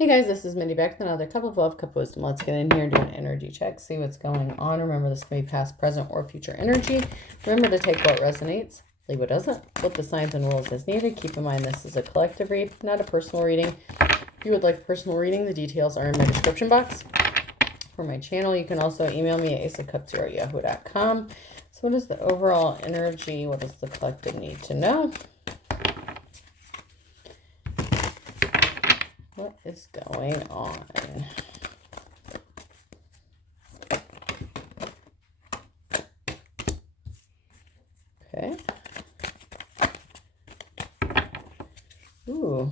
Hey guys, this is Mindy back with another cup of love, cup of wisdom. Let's get in here and do an energy check, see what's going on. Remember, this can be past, present, or future energy. Remember to take what resonates, leave what doesn't, flip the signs and rules as needed. Keep in mind this is a collective read, not a personal reading. If you would like a personal reading, the details are in my description box. For my channel, you can also email me at aceofcups@yahoo.com. So what is the overall energy? What does the collective need to know? What is going on? Okay. Ooh.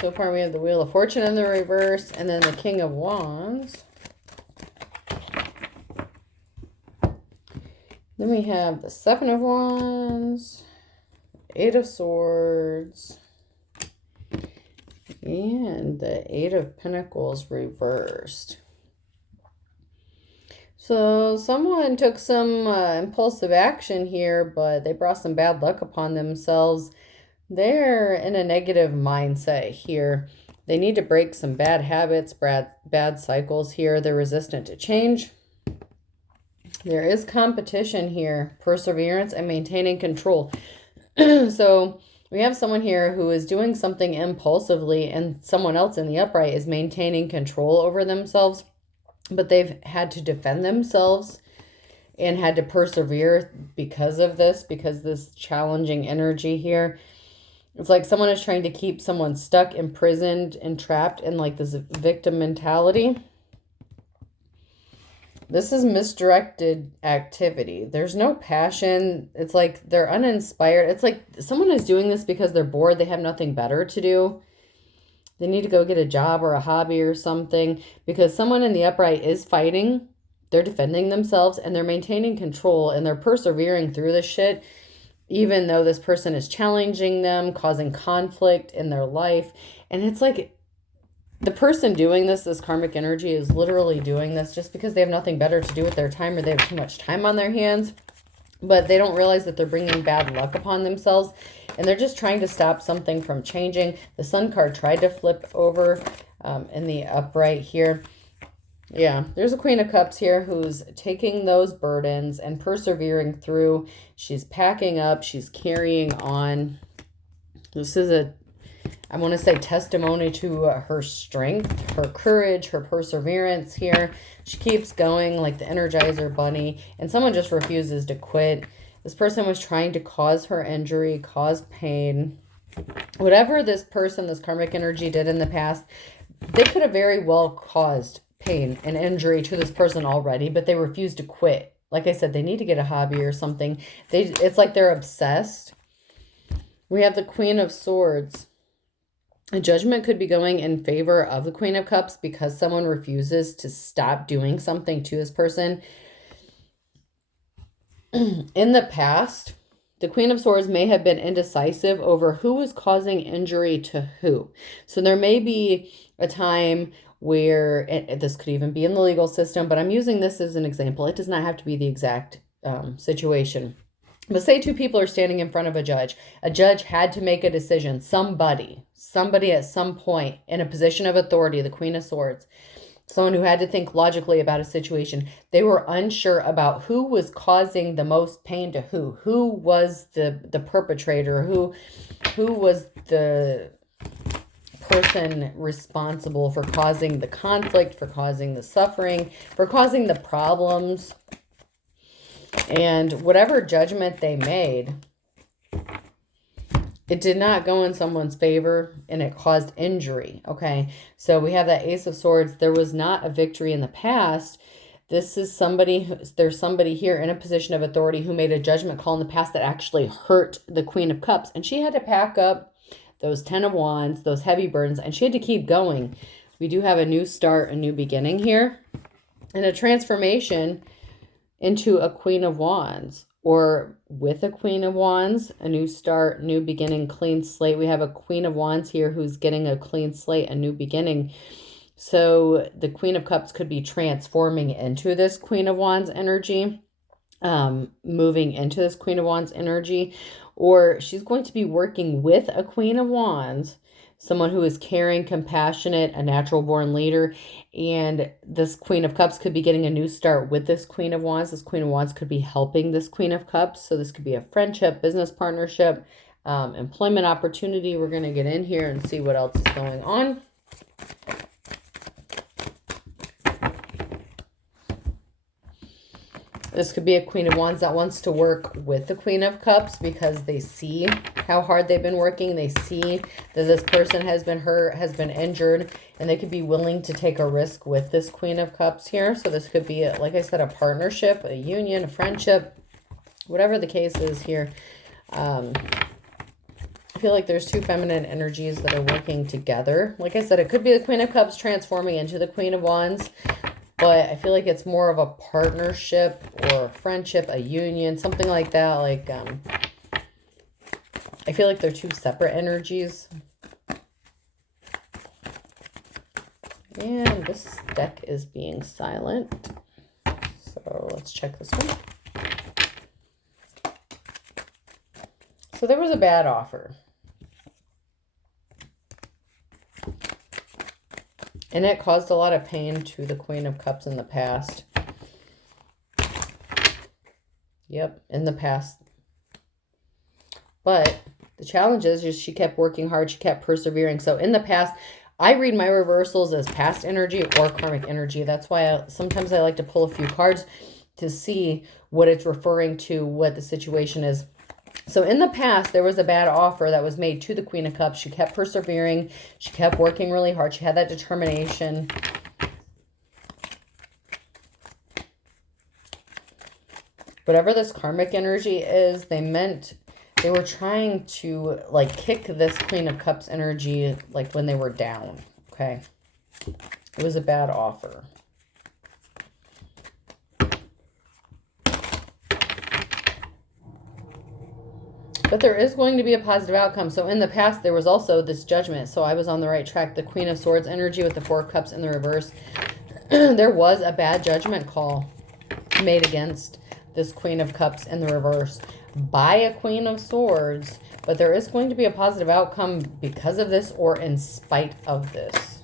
So far we have the Wheel of Fortune in the reverse and then the King of Wands. Then we have the Seven of Wands, Eight of Swords, and the Eight of Pentacles reversed. So someone took some impulsive action here, but they brought some bad luck upon themselves. They're in a negative mindset here. They need to break some bad habits, bad cycles here. They're resistant to change. There is competition here, perseverance, and maintaining control. So we have someone here who is doing something impulsively and someone else in the upright is maintaining control over themselves, but they've had to defend themselves and had to persevere because of this, because this challenging energy here. It's like someone is trying to keep someone stuck, imprisoned, and trapped in like this victim mentality. This is misdirected activity. There's no passion. It's like they're uninspired. It's like someone is doing this because they're bored. They have nothing better to do. They need to go get a job or a hobby or something because someone in the upright is fighting. They're defending themselves and they're maintaining control and they're persevering through this shit, even though this person is challenging them, causing conflict in their life. And it's like the person doing this karmic energy is literally doing this just because they have nothing better to do with their time or they have too much time on their hands. But they don't realize that they're bringing bad luck upon themselves. And they're just trying to stop something from changing. The Sun card tried to flip over in the upright here. Yeah, there's a Queen of Cups here who's taking those burdens and persevering through. She's packing up. She's carrying on. This is I want to say testimony to her strength, her courage, her perseverance here. She keeps going like the Energizer Bunny, and someone just refuses to quit. This person was trying to cause her injury, cause pain. Whatever this person, this karmic energy did in the past, they could have very well caused pain and injury to this person already, but they refuse to quit. Like I said, they need to get a hobby or something. It's like they're obsessed. We have the Queen of Swords. A judgment could be going in favor of the Queen of Cups because someone refuses to stop doing something to this person. In the past, the Queen of Swords may have been indecisive over who was causing injury to who. So there may be a time where, this could even be in the legal system, but I'm using this as an example. It does not have to be the exact situation. But say two people are standing in front of a judge. A judge had to make a decision. Somebody at some point in a position of authority, the Queen of Swords, someone who had to think logically about a situation. They were unsure about who was causing the most pain to who was the perpetrator, who was the person responsible for causing the conflict, for causing the suffering, for causing the problems. And whatever judgment they made, it did not go in someone's favor and it caused injury. Okay, so we have that Ace of Swords. There was not a victory in the past. This is there's somebody here in a position of authority who made a judgment call in the past that actually hurt the Queen of Cups. And she had to pack up those 10 of Wands, those heavy burdens, and she had to keep going. We do have a new start, a new beginning here, and a transformation into a Queen of Wands, or with a Queen of Wands, a new start, new beginning, clean slate. We have a Queen of Wands here who's getting a clean slate, a new beginning. So the Queen of Cups could be transforming into this Queen of Wands energy, moving into this Queen of Wands energy, or she's going to be working with a Queen of Wands. someone who is caring, compassionate, a natural born leader. And this Queen of Cups could be getting a new start with this Queen of Wands. This Queen of Wands could be helping this Queen of Cups. So this could be a friendship, business partnership, employment opportunity. We're going to get in here and see what else is going on. This could be a Queen of Wands that wants to work with the Queen of Cups because they see how hard they've been working. They see that this person has been hurt, has been injured, and they could be willing to take a risk with this Queen of Cups here. So this could be, like I said, a partnership, a union, a friendship, whatever the case is here. I feel like there's two feminine energies that are working together. Like I said, it could be the Queen of Cups transforming into the Queen of Wands. But I feel like it's more of a partnership or a friendship, a union, something like that. Like, I feel like they're two separate energies. And this deck is being silent. So let's check this one. So there was a bad offer. And it caused a lot of pain to the Queen of Cups in the past. Yep, in the past. But the challenge is she kept working hard. She kept persevering. So in the past, I read my reversals as past energy or karmic energy. That's why sometimes I like to pull a few cards to see what it's referring to, what the situation is. So in the past, there was a bad offer that was made to the Queen of Cups. She kept persevering. She kept working really hard. She had that determination. Whatever this karmic energy is, they were trying to like kick this Queen of Cups energy like when they were down. Okay. It was a bad offer. But there is going to be a positive outcome. So in the past, there was also this judgment. So I was on the right track. The Queen of Swords energy with the Four of Cups in the reverse. There was a bad judgment call made against this Queen of Cups in the reverse by a Queen of Swords. But there is going to be a positive outcome because of this or in spite of this.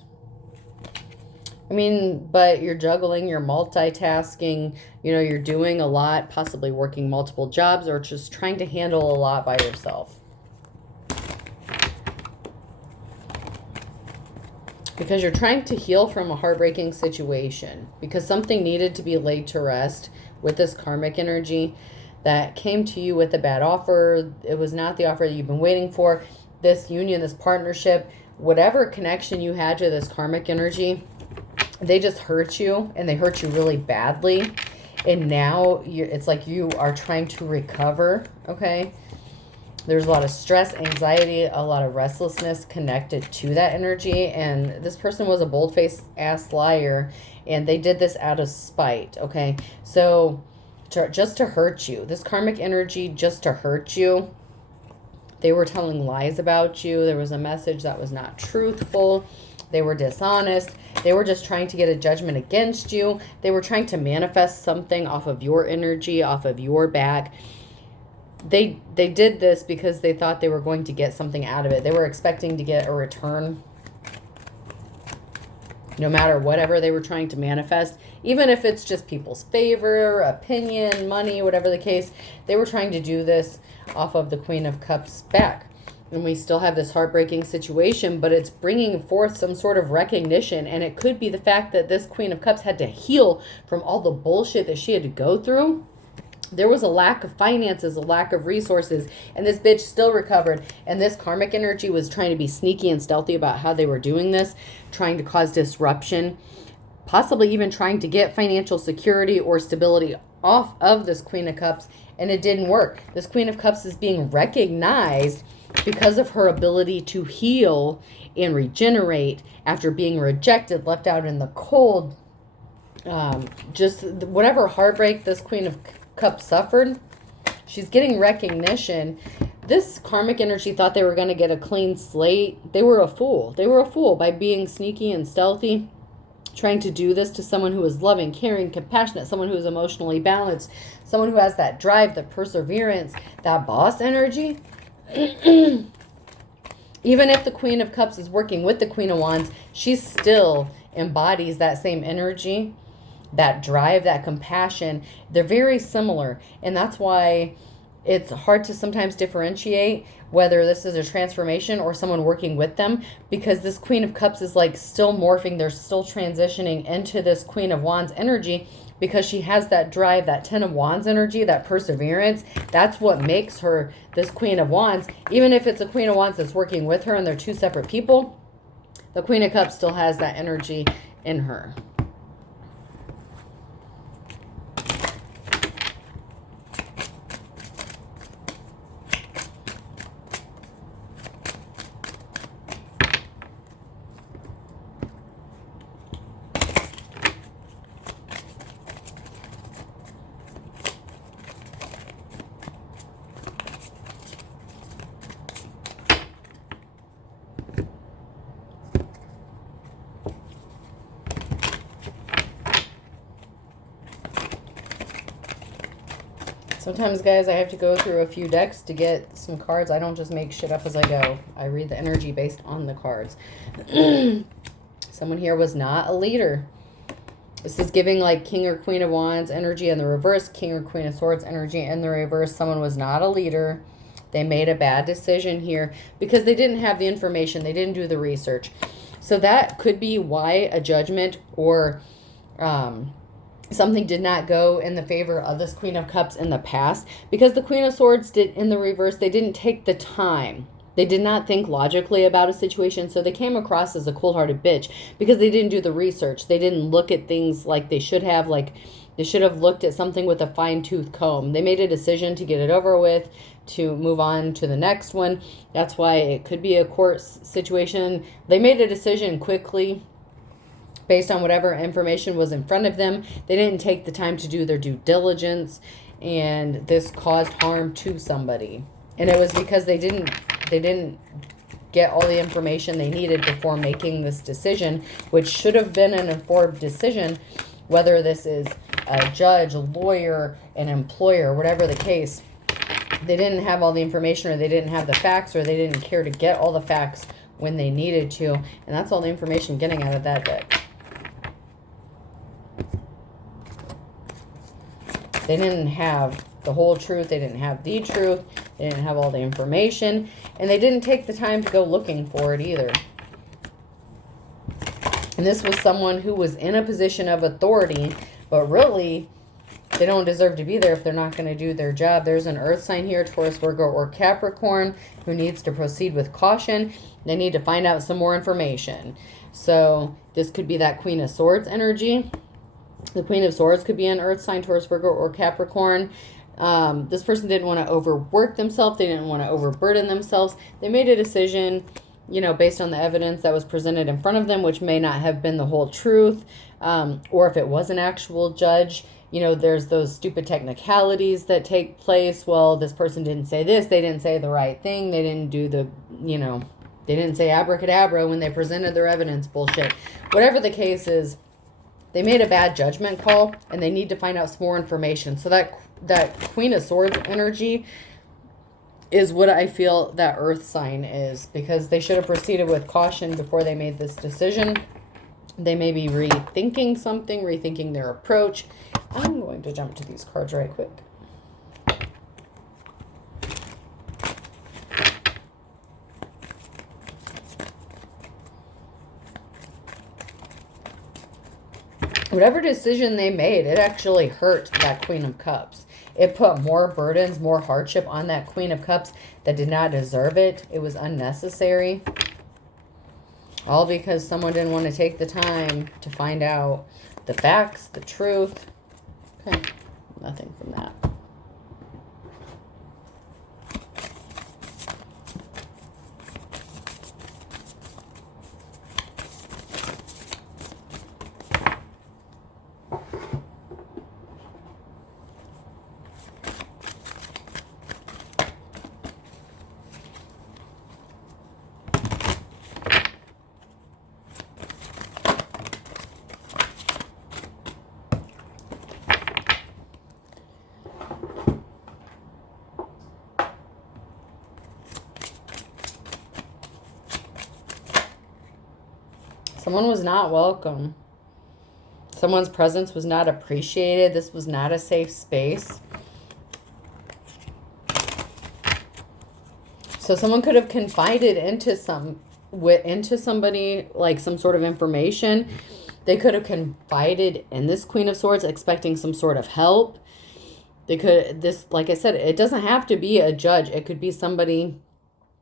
I mean, but you're juggling, you're multitasking, you know, you're doing a lot, possibly working multiple jobs or just trying to handle a lot by yourself. Because you're trying to heal from a heartbreaking situation. Because something needed to be laid to rest with this karmic energy that came to you with a bad offer. It was not the offer that you've been waiting for. This union, this partnership, whatever connection you had to this karmic energy, they just hurt you, and they hurt you really badly. And now it's like you are trying to recover, okay? There's a lot of stress, anxiety, a lot of restlessness connected to that energy. And this person was a bold-faced ass liar, and they did this out of spite, okay? So just to hurt you. This karmic energy just to hurt you. They were telling lies about you. There was a message that was not truthful. They were dishonest. They were just trying to get a judgment against you. They were trying to manifest something off of your energy, off of your back. They did this because they thought they were going to get something out of it. They were expecting to get a return. No matter whatever they were trying to manifest, even if it's just people's favor, opinion, money, whatever the case, they were trying to do this off of the Queen of Cups back. And we still have this heartbreaking situation, but it's bringing forth some sort of recognition. And it could be the fact that this Queen of Cups had to heal from all the bullshit that she had to go through. There was a lack of finances, a lack of resources, and this bitch still recovered. And this karmic energy was trying to be sneaky and stealthy about how they were doing this, trying to cause disruption, possibly even trying to get financial security or stability off of this Queen of Cups, and it didn't work. This Queen of Cups is being recognized because of her ability to heal and regenerate after being rejected, left out in the cold. Just whatever heartbreak this Queen of Cups suffered, she's getting recognition. This karmic energy thought they were going to get a clean slate. They were a fool. They were a fool by being sneaky and stealthy, trying to do this to someone who is loving, caring, compassionate, someone who is emotionally balanced, someone who has that drive, the perseverance, that boss energy. Even if the Queen of Cups is working with the Queen of Wands, she still embodies that same energy, that drive, that compassion. They're very similar. And that's why it's hard to sometimes differentiate whether this is a transformation or someone working with them, because this Queen of Cups is like still morphing. They're still transitioning into this Queen of Wands energy, because she has that drive, that 10 of Wands energy, that perseverance. That's what makes her this Queen of Wands. Even if it's a Queen of Wands that's working with her and they're two separate people, the Queen of Cups still has that energy in her. Sometimes, guys, I have to go through a few decks to get some cards. I don't just make shit up as I go. I read the energy based on the cards. Someone here was not a leader. This is giving like King or Queen of Wands energy in the reverse, King or Queen of Swords energy in the reverse. Someone was not a leader. They made a bad decision here because they didn't have the information. They didn't do the research. So that could be why a judgment or something did not go in the favor of this Queen of Cups in the past, because the Queen of Swords did in the reverse. They didn't take the time. They did not think logically about a situation, so they came across as a cold-hearted bitch because they didn't do the research. They didn't look at things like they should have. Like, they should have looked at something with a fine-tooth comb. They made a decision to get it over with, to move on to the next one. That's why it could be a court situation. They made a decision quickly based on whatever information was in front of them. They didn't take the time to do their due diligence, and this caused harm to somebody. And it was because they didn't get all the information they needed before making this decision, which should have been an informed decision, whether this is a judge, a lawyer, an employer, whatever the case. They didn't have all the information, or they didn't have the facts, or they didn't care to get all the facts when they needed to. And that's all the information getting out of that deck. They didn't have the whole truth. They didn't have the truth. They didn't have all the information. And they didn't take the time to go looking for it either. And this was someone who was in a position of authority, but really, they don't deserve to be there if they're not going to do their job. There's an earth sign here, Taurus, Virgo, or Capricorn, who needs to proceed with caution. They need to find out some more information. So this could be that Queen of Swords energy. The Queen of Swords could be an earth sign, Taurus, Virgo, or Capricorn. This person didn't want to overwork themselves. They didn't want to overburden themselves. They made a decision, you know, based on the evidence that was presented in front of them, which may not have been the whole truth. Or if it was an actual judge, you know, there's those stupid technicalities that take place. Well, this person didn't say this. They didn't say the right thing. They didn't do the, you know, they didn't say abracadabra when they presented their evidence. Bullshit. Whatever the case is, they made a bad judgment call, and they need to find out some more information. So that Queen of Swords energy is what I feel that earth sign is, because they should have proceeded with caution before they made this decision. They may be rethinking something, rethinking their approach. I'm going to jump to these cards right quick. Whatever decision they made, it actually hurt that Queen of Cups. It put more burdens, more hardship on that Queen of Cups that did not deserve it. It was unnecessary. All because someone didn't want to take the time to find out the facts, the truth. Okay, nothing from that. Someone was not welcome. Someone's presence was not appreciated. This was not a safe space. So someone could have confided into somebody, like some sort of information. They could have confided in this Queen of Swords, expecting some sort of help. They could, like I said, it doesn't have to be a judge. It could be somebody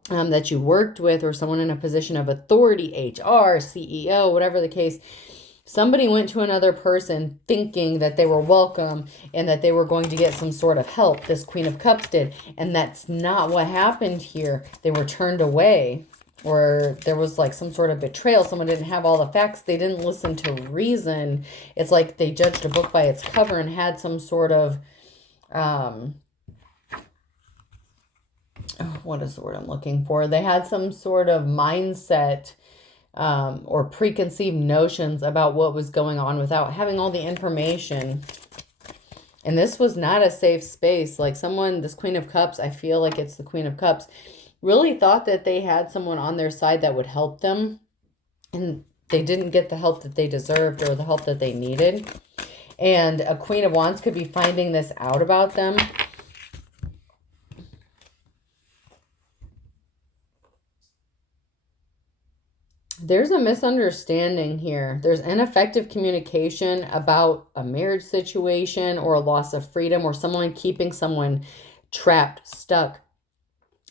that you worked with, or someone in a position of authority, HR, CEO, whatever the case. Somebody went to another person thinking that they were welcome and that they were going to get some sort of help. This Queen of Cups did. And that's not what happened here. They were turned away, or there was like some sort of betrayal. Someone didn't have all the facts. They didn't listen to reason. It's like they judged a book by its cover and had some sort of, what is the word I'm looking for? They had some sort of mindset or preconceived notions about what was going on without having all the information. And this was not a safe space. Like someone, this Queen of Cups, I feel like it's the Queen of Cups, really thought that they had someone on their side that would help them. And they didn't get the help that they deserved or the help that they needed. And a Queen of Wands could be finding this out about them. There's a misunderstanding here. There's ineffective communication about a marriage situation or a loss of freedom, or someone keeping someone trapped, stuck.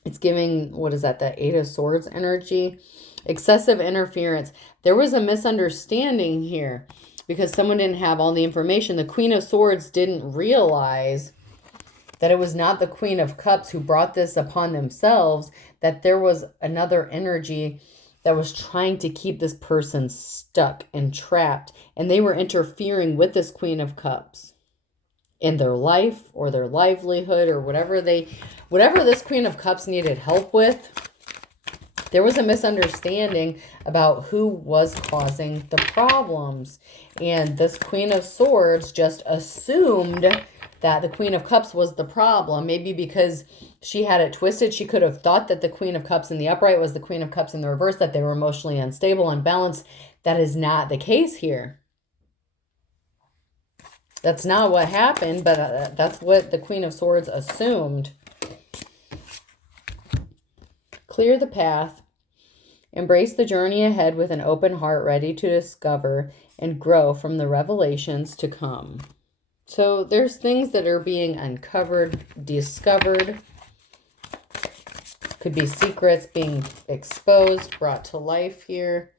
It's giving, what is that, the Eight of Swords energy? Excessive interference. There was a misunderstanding here because someone didn't have all the information. The Queen of Swords didn't realize that it was not the Queen of Cups who brought this upon themselves, that there was another energy that was trying to keep this person stuck and trapped. And they were interfering with this Queen of Cups in their life or their livelihood or whatever this Queen of Cups needed help with. There was a misunderstanding about who was causing the problems. And this Queen of Swords just assumed that the Queen of Cups was the problem. Maybe because she had it twisted. She could have thought that the Queen of Cups in the upright was the Queen of Cups in the reverse, that they were emotionally unstable, unbalanced. That is not the case here. That's not what happened, but that's what the Queen of Swords assumed. Clear the path. Embrace the journey ahead with an open heart, ready to discover and grow from the revelations to come. So there's things that are being uncovered, discovered. Could be secrets being exposed, brought to life here.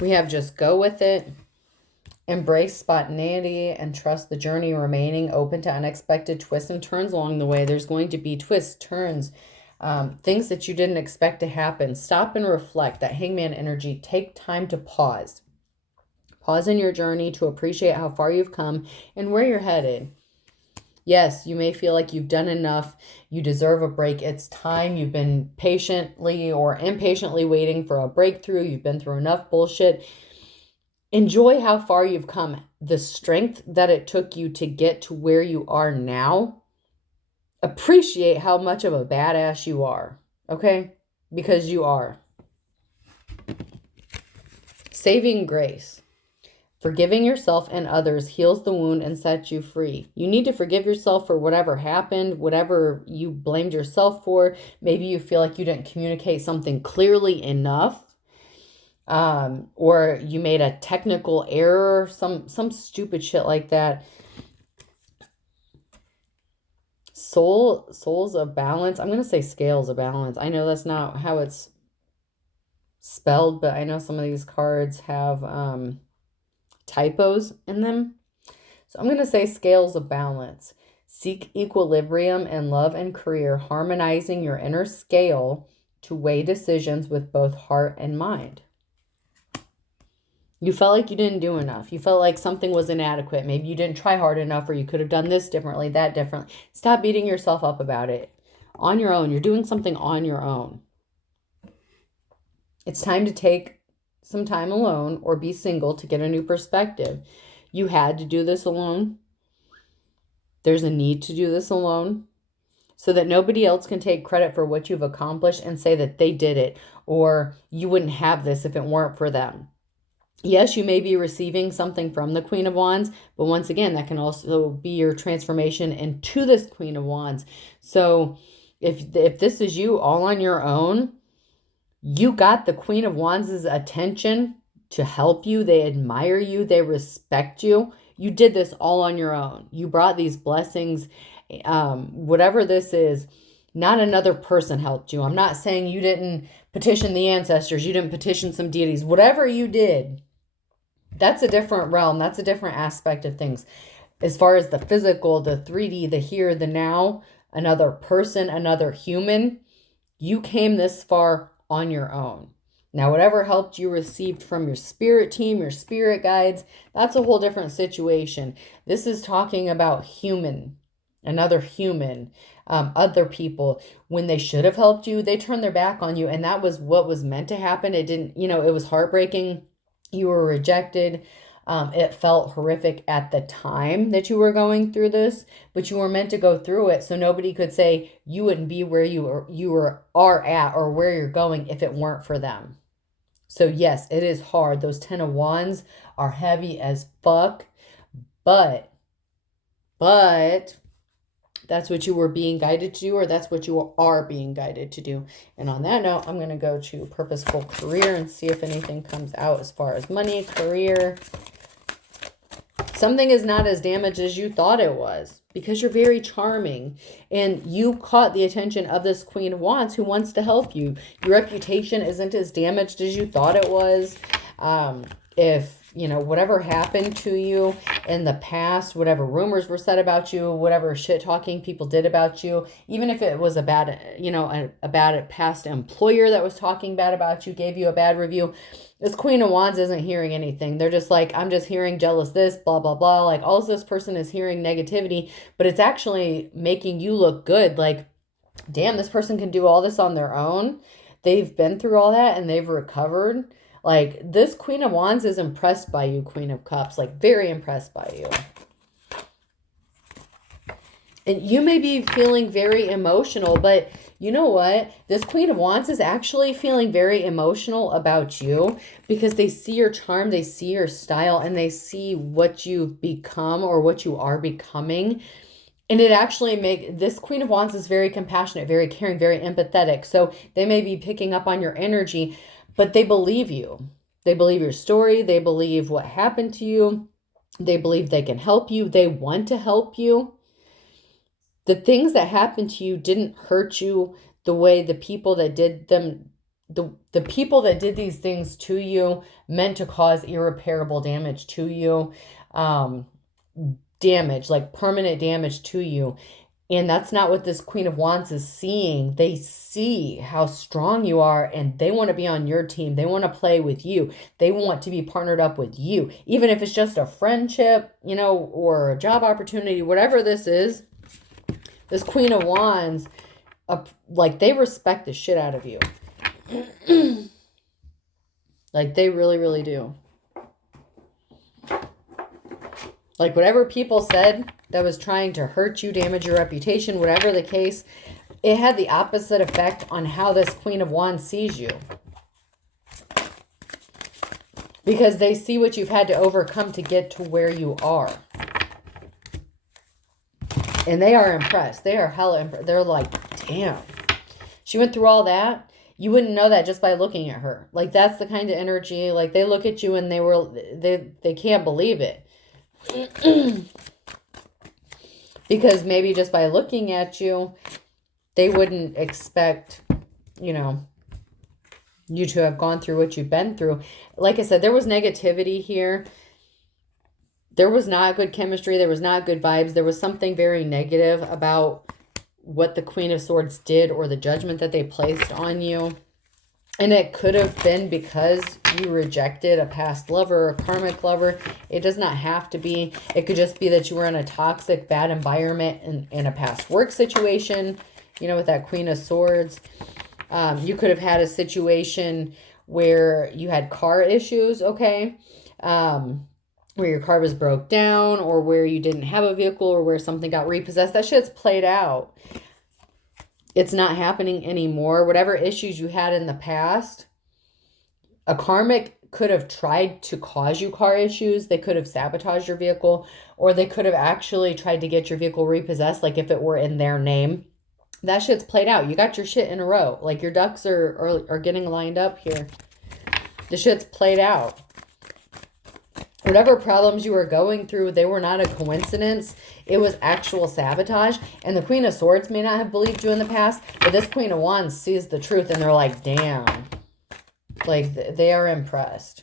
We have just go with it. Embrace spontaneity and trust the journey, remaining open to unexpected twists and turns along the way. There's going to be twists, turns, things that you didn't expect to happen. Stop and reflect. That Hangman energy. Take time to pause. Pause in your journey to appreciate how far you've come and where you're headed. Yes, you may feel like you've done enough. You deserve a break. It's time. You've been patiently or impatiently waiting for a breakthrough. You've been through enough bullshit. Enjoy how far you've come. The strength that it took you to get to where you are now. Appreciate how much of a badass you are. Okay? Because you are. Saving grace. Forgiving yourself and others heals the wound and sets you free. You need to forgive yourself for whatever happened, whatever you blamed yourself for. Maybe you feel like you didn't communicate something clearly enough. Or you made a technical error, some stupid shit like that. Souls of balance. I'm going to say scales of balance. I know that's not how it's spelled, but I know some of these cards have typos in them. So I'm going to say scales of balance. Seek equilibrium in love and career, harmonizing your inner scale to weigh decisions with both heart and mind. You felt like you didn't do enough. You felt like something was inadequate. Maybe you didn't try hard enough, or you could have done this differently, that differently. Stop beating yourself up about it. On your own. You're doing something on your own. It's time to take some time alone or be single to get a new perspective. You had to do this alone. There's a need to do this alone. so that nobody else can take credit for what you've accomplished and say that they did it, or you wouldn't have this if it weren't for them. Yes, you may be receiving something from the Queen of Wands, but once again, that can also be your transformation into this Queen of Wands. So if this is you all on your own, you got the Queen of Wands' attention to help you. They admire you. They respect you. You did this all on your own. You brought these blessings, whatever this is. Not another person helped you. I'm not saying you didn't petition the ancestors. You didn't petition some deities. Whatever you did, that's a different realm. That's a different aspect of things. As far as the physical, the 3D, the here, the now, another person, another human, you came this far on your own. Now, whatever helped you received from your spirit team, your spirit guides, that's a whole different situation. This is talking about human, another human, other people. When they should have helped you, they turned their back on you. And that was what was meant to happen. It didn't, it was heartbreaking. You were rejected. It felt horrific at the time that you were going through this, but you were meant to go through it. So nobody could say you wouldn't be where you are at or where you're going if it weren't for them. So yes, it is hard. Those 10 of Wands are heavy as fuck, but that's what you were being guided to do, or that's what you are being guided to do. And on that note, I'm going to go to purposeful career and see if anything comes out as far as money, career. Something is not as damaged as you thought it was, because you're very charming and you caught the attention of this Queen of Wands who wants to help you. Your reputation isn't as damaged as you thought it was. If, whatever happened to you in the past, whatever rumors were said about you, whatever shit talking people did about you, even if it was a bad, a bad past employer that was talking bad about you, gave you a bad review, this Queen of Wands isn't hearing anything. They're just like, I'm just hearing jealous this, blah, blah, blah. Like, all this person is hearing negativity, but it's actually making you look good. Like, damn, this person can do all this on their own. They've been through all that and they've recovered. Like, this Queen of Wands is impressed by you, Queen of Cups. Like, very impressed by you. And you may be feeling very emotional, but you know what? This Queen of Wands is actually feeling very emotional about you because they see your charm, they see your style, and they see what you've become or what you are becoming. And it actually this Queen of Wands is very compassionate, very caring, very empathetic. So they may be picking up on your energy, but they believe you. They believe your story. They believe what happened to you. They believe they can help you. They want to help you. The things that happened to you didn't hurt you the way the people that did them, the people that did these things to you meant to cause irreparable damage to you. Damage, like permanent damage to you. And that's not what this Queen of Wands is seeing. They see how strong you are and they want to be on your team. They want to play with you. They want to be partnered up with you. Even if it's just a friendship, or a job opportunity, whatever this is, this Queen of Wands, like, they respect the shit out of you. Like, they really, really do. Like, whatever people said that was trying to hurt you, damage your reputation, whatever the case, it had the opposite effect on how this Queen of Wands sees you. Because they see what you've had to overcome to get to where you are. And they are impressed. They are hella impressed. They're like, damn. She went through all that. You wouldn't know that just by looking at her. Like, that's the kind of energy. Like, they look at you and they can't believe it. Because maybe just by looking at you, they wouldn't expect, you to have gone through what you've been through. Like I said, there was negativity here. There was not good chemistry. There was not good vibes. There was something very negative about what the Queen of Swords did or the judgment that they placed on you. And it could have been because you rejected a past lover or a karmic lover. It does not have to be. It could just be that you were in a toxic, bad environment in a past work situation, with that Queen of Swords. You could have had a situation where you had car issues, okay? Where your car was broke down or where you didn't have a vehicle or where something got repossessed. That shit's played out. It's not happening anymore. Whatever issues you had in the past, a karmic could have tried to cause you car issues. They could have sabotaged your vehicle, or they could have actually tried to get your vehicle repossessed, like if it were in their name. That shit's played out. You got your shit in a row. Like your ducks are getting lined up here. The shit's played out. Whatever problems you were going through, they were not a coincidence. It was actual sabotage. And the Queen of Swords may not have believed you in the past, but this Queen of Wands sees the truth and they're like, damn. Like, they are impressed.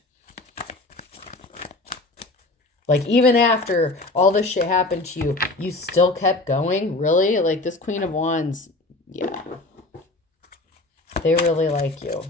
Like, even after all this shit happened to you, you still kept going? Really? Like, this Queen of Wands, yeah. They really like you.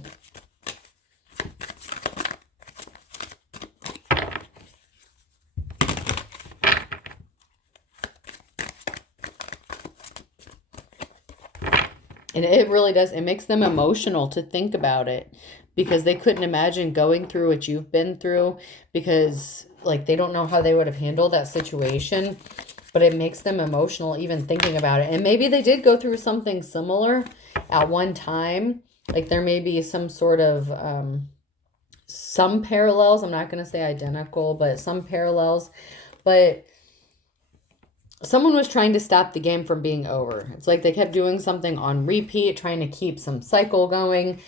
And it really does. It makes them emotional to think about it, because they couldn't imagine going through what you've been through, because like they don't know how they would have handled that situation, but it makes them emotional even thinking about it. And maybe they did go through something similar at one time. Like there may be some sort of, some parallels. I'm not going to say identical, but some parallels. But someone was trying to stop the game from being over. It's like they kept doing something on repeat, trying to keep some cycle going.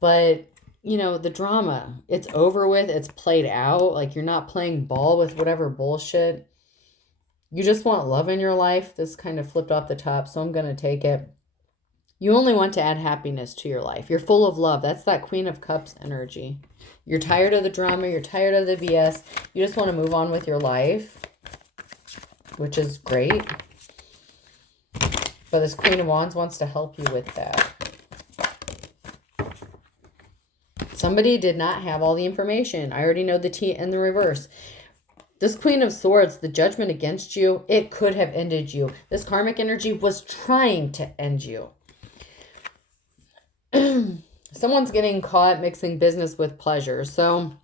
But, you know, the drama, it's over with. It's played out. Like you're not playing ball with whatever bullshit. You just want love in your life. This kind of flipped off the top, so I'm going to take it. You only want to add happiness to your life. You're full of love. That's that Queen of Cups energy. You're tired of the drama. You're tired of the BS. You just want to move on with your life, which is great. But this Queen of Wands wants to help you with that. Somebody did not have all the information. I already know the tea and the reverse. This Queen of Swords, the judgment against you, it could have ended you. This karmic energy was trying to end you. Someone's getting caught mixing business with pleasure. So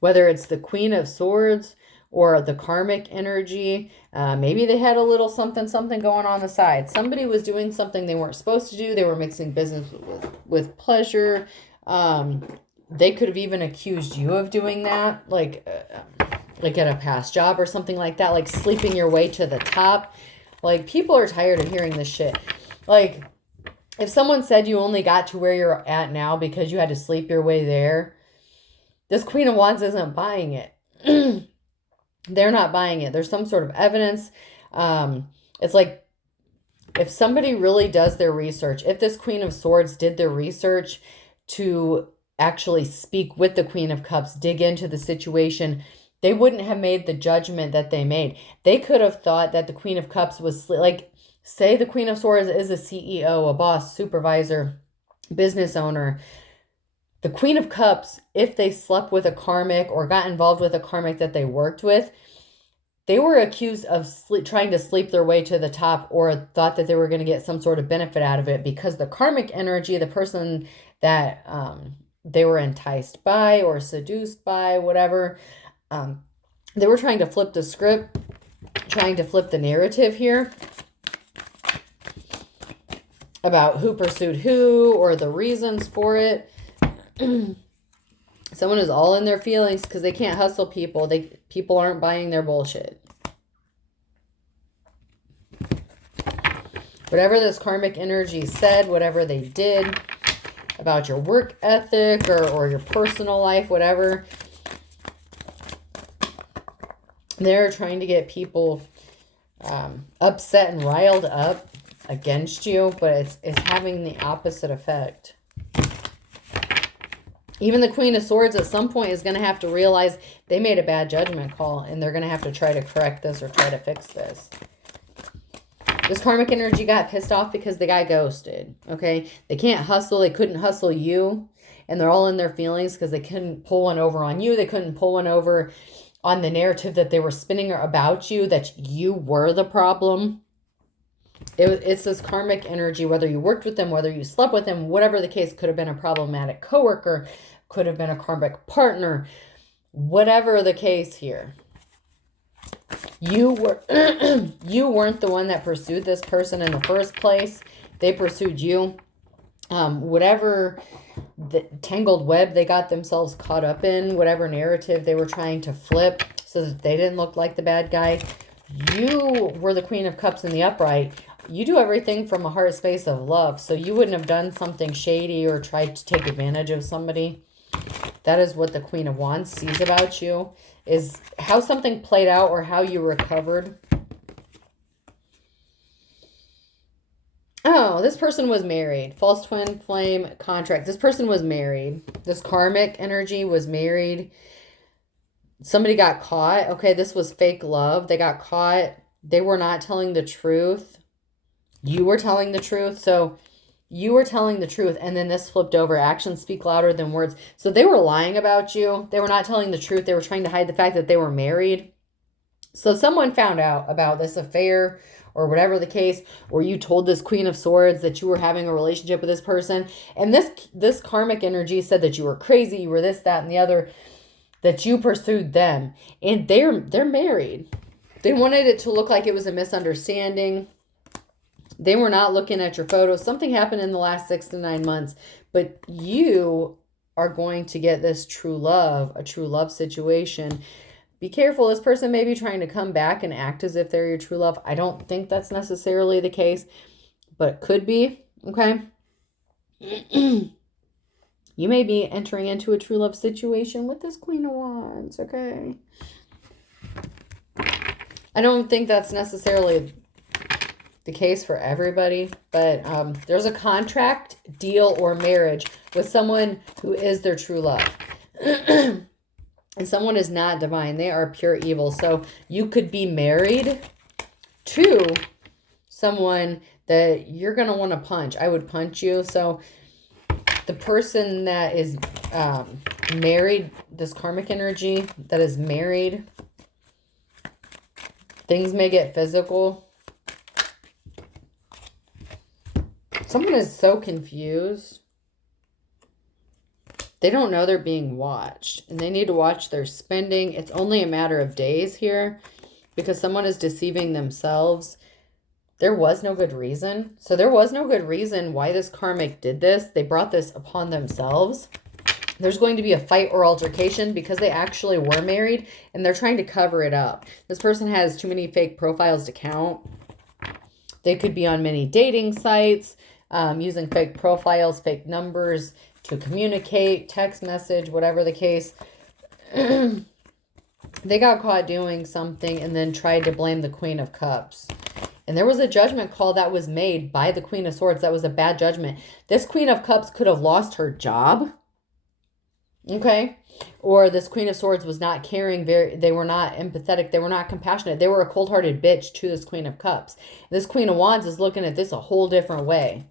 whether it's the Queen of Swords or the karmic energy, maybe they had a little something going on the side. Somebody was doing something they weren't supposed to do. They were mixing business with pleasure. They could have even accused you of doing that, like at a past job or something like that, like sleeping your way to the top. Like, people are tired of hearing this shit. Like, if someone said you only got to where you're at now because you had to sleep your way there, this Queen of Wands isn't buying it. They're not buying it. There's some sort of evidence. It's like, if somebody really does their research, if this Queen of Swords did their research to actually speak with the Queen of Cups, dig into the situation, they wouldn't have made the judgment that they made. They could have thought that the Queen of Cups was like, say the Queen of Swords is a CEO, a boss, supervisor, business owner. The Queen of Cups, if they slept with a karmic or got involved with a karmic that they worked with, they were accused of trying to sleep their way to the top, or thought that they were going to get some sort of benefit out of it, because the karmic energy, the person that they were enticed by or seduced by, whatever, they were trying to flip the script, trying to flip the narrative here about who pursued who or the reasons for it. Someone is all in their feelings because they can't hustle people. People aren't buying their bullshit. Whatever this karmic energy said, whatever they did about your work ethic or your personal life, whatever, they're trying to get people upset and riled up against you, but it's having the opposite effect. Even the Queen of Swords at some point is going to have to realize they made a bad judgment call, and they're going to have to try to correct this or try to fix this. This karmic energy got pissed off because they got ghosted, okay? They can't hustle. They couldn't hustle you, and they're all in their feelings because they couldn't pull one over on you. They couldn't pull one over on the narrative that they were spinning about you, that you were the problem. It's this karmic energy, whether you worked with them, whether you slept with them, whatever the case, could have been a problematic coworker, could have been a karmic partner, whatever the case here. You weren't the one that pursued this person in the first place. They pursued you. Whatever the tangled web they got themselves caught up in, whatever narrative they were trying to flip so that they didn't look like the bad guy. You were the Queen of Cups in the upright. You do everything from a heart space of love. So you wouldn't have done something shady or tried to take advantage of somebody. That is what the Queen of Wands sees about you, is how something played out or how you recovered. Oh, this person was married. False twin flame contract. This person was married. This karmic energy was married. Somebody got caught. Okay, this was fake love. They got caught. They were not telling the truth. You were telling the truth. So you were telling the truth. And then this flipped over. Actions speak louder than words. So they were lying about you. They were not telling the truth. They were trying to hide the fact that they were married. So someone found out about this affair or whatever the case, or you told this Queen of Swords that you were having a relationship with this person. And this karmic energy said that you were crazy. You were this, that, and the other, that you pursued them. And they're married. They wanted it to look like it was a misunderstanding. They were not looking at your photos. Something happened in the last 6 to 9 months, but you are going to get this true love, a true love situation. Be careful. This person may be trying to come back and act as if they're your true love. I don't think that's necessarily the case, but it could be. Okay. You may be entering into a true love situation with this Queen of Wands. Okay. I don't think that's necessarily the case for everybody, but there's a contract, deal, or marriage with someone who is their true love. And someone is not divine. They are pure evil. So you could be married to someone that you're going to want to punch. I would punch you. So the person that is married, this karmic energy that is married, things may get physical. Someone is so confused. They don't know they're being watched, and they need to watch their spending. It's only a matter of days here because someone is deceiving themselves. There was no good reason. So there was no good reason why this karmic did this. They brought this upon themselves. There's going to be a fight or altercation because they actually were married and they're trying to cover it up. This person has too many fake profiles to count. They could be on many dating sites, using fake profiles, fake numbers to communicate, text message, whatever the case. They got caught doing something and then tried to blame the Queen of Cups. And there was a judgment call that was made by the Queen of Swords. That was a bad judgment. This Queen of Cups could have lost her job. Okay? Or this Queen of Swords was not caring. They were not empathetic. They were not compassionate. They were a cold-hearted bitch to this Queen of Cups. This Queen of Wands is looking at this a whole different way.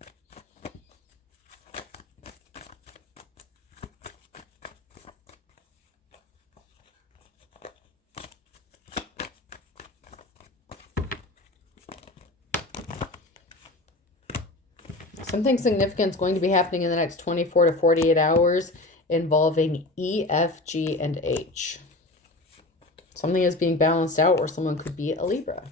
Something significant is going to be happening in the next 24 to 48 hours involving E, F, G, and H. Something is being balanced out, or someone could be a Libra.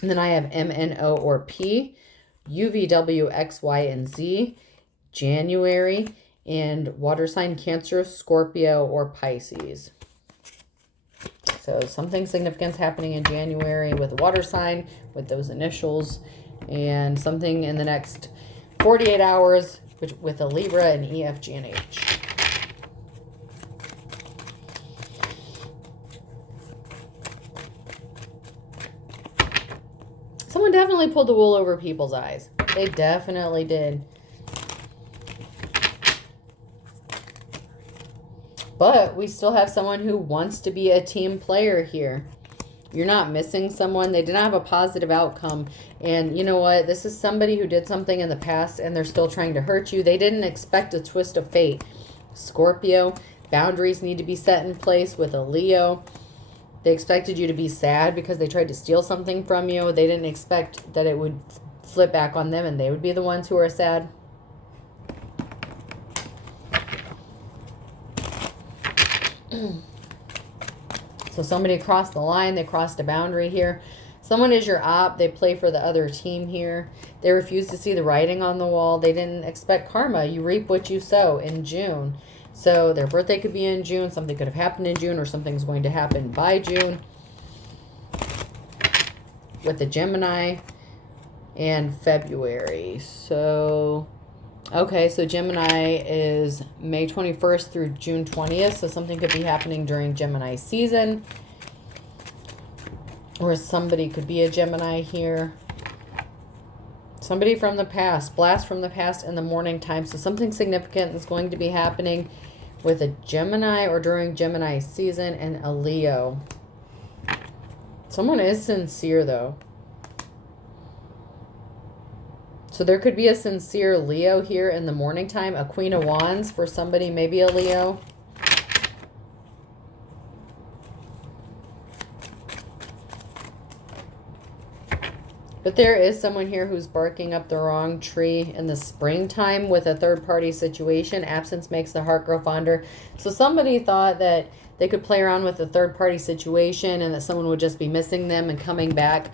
And then I have M, N, O, or P, U, V, W, X, Y, and Z, January, and water sign Cancer, Scorpio, or Pisces. So something significant is happening in January with a water sign, with those initials, and something in the next 48 hours with a Libra and E, F, G, and H. Someone definitely pulled the wool over people's eyes. They definitely did. But we still have someone who wants to be a team player here. You're not missing someone. They did not have a positive outcome. And you know what? This is somebody who did something in the past and they're still trying to hurt you. They didn't expect a twist of fate. Scorpio, boundaries need to be set in place with a Leo. They expected you to be sad because they tried to steal something from you. They didn't expect that it would flip back on them and they would be the ones who are sad. So somebody crossed the line. They crossed a boundary here. Someone is your op. They play for the other team here. They refuse to see the writing on the wall. They didn't expect karma. You reap what you sow in June. So their birthday could be in June. Something could have happened in June, or something's going to happen by June. With the Gemini and February. So, okay, so Gemini is May 21st through June 20th. So something could be happening during Gemini season. Or somebody could be a Gemini here. Somebody from the past. Blast from the past in the morning time. So something significant is going to be happening with a Gemini or during Gemini season, and a Leo. Someone is sincere, though. So there could be a sincere Leo here in the morning time. A Queen of Wands for somebody, maybe a Leo. But there is someone here who's barking up the wrong tree in the springtime with a third-party situation. Absence makes the heart grow fonder. So somebody thought that they could play around with a third-party situation and that someone would just be missing them and coming back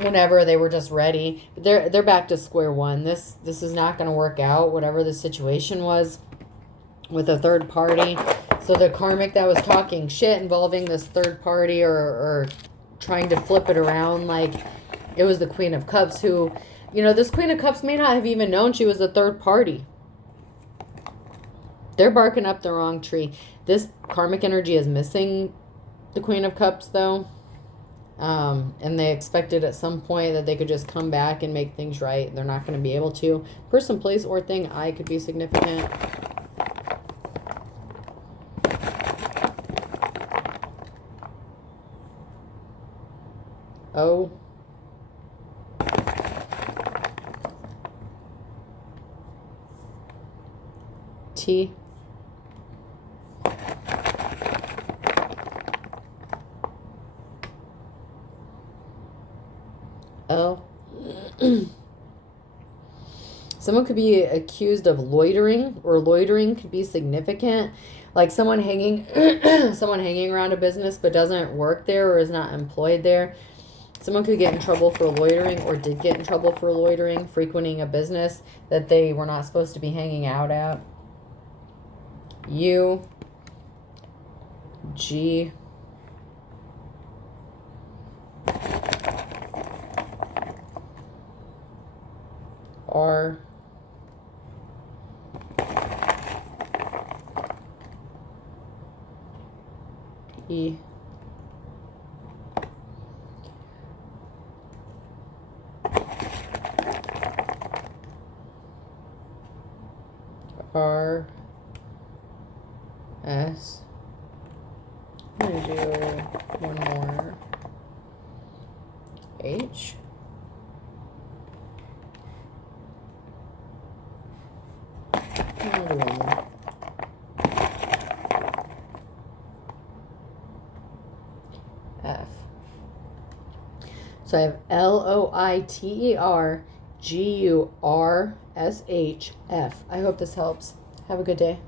whenever they were just ready. They're back to square one. This is not going to work out, whatever the situation was with a third party. So the karmic that was talking shit involving this third party or trying to flip it around, like it was the Queen of Cups who, you know, this Queen of Cups may not have even known she was a third party. They're barking up the wrong tree. This karmic energy is missing the Queen of Cups, though. And they expected at some point that they could just come back and make things right. They're not going to be able to. Person, place, or thing, I could be significant. O. T. L. Someone could be accused of loitering, or loitering could be significant. Like someone hanging someone hanging around a business but doesn't work there or is not employed there. Someone could get in trouble for loitering, or did get in trouble for loitering, frequenting a business that they were not supposed to be hanging out at. U. G. R. E. R. S. I'm going to do one more. H. Another one more. F. So I have LOITER GURSHF. I hope this helps. Have a good day.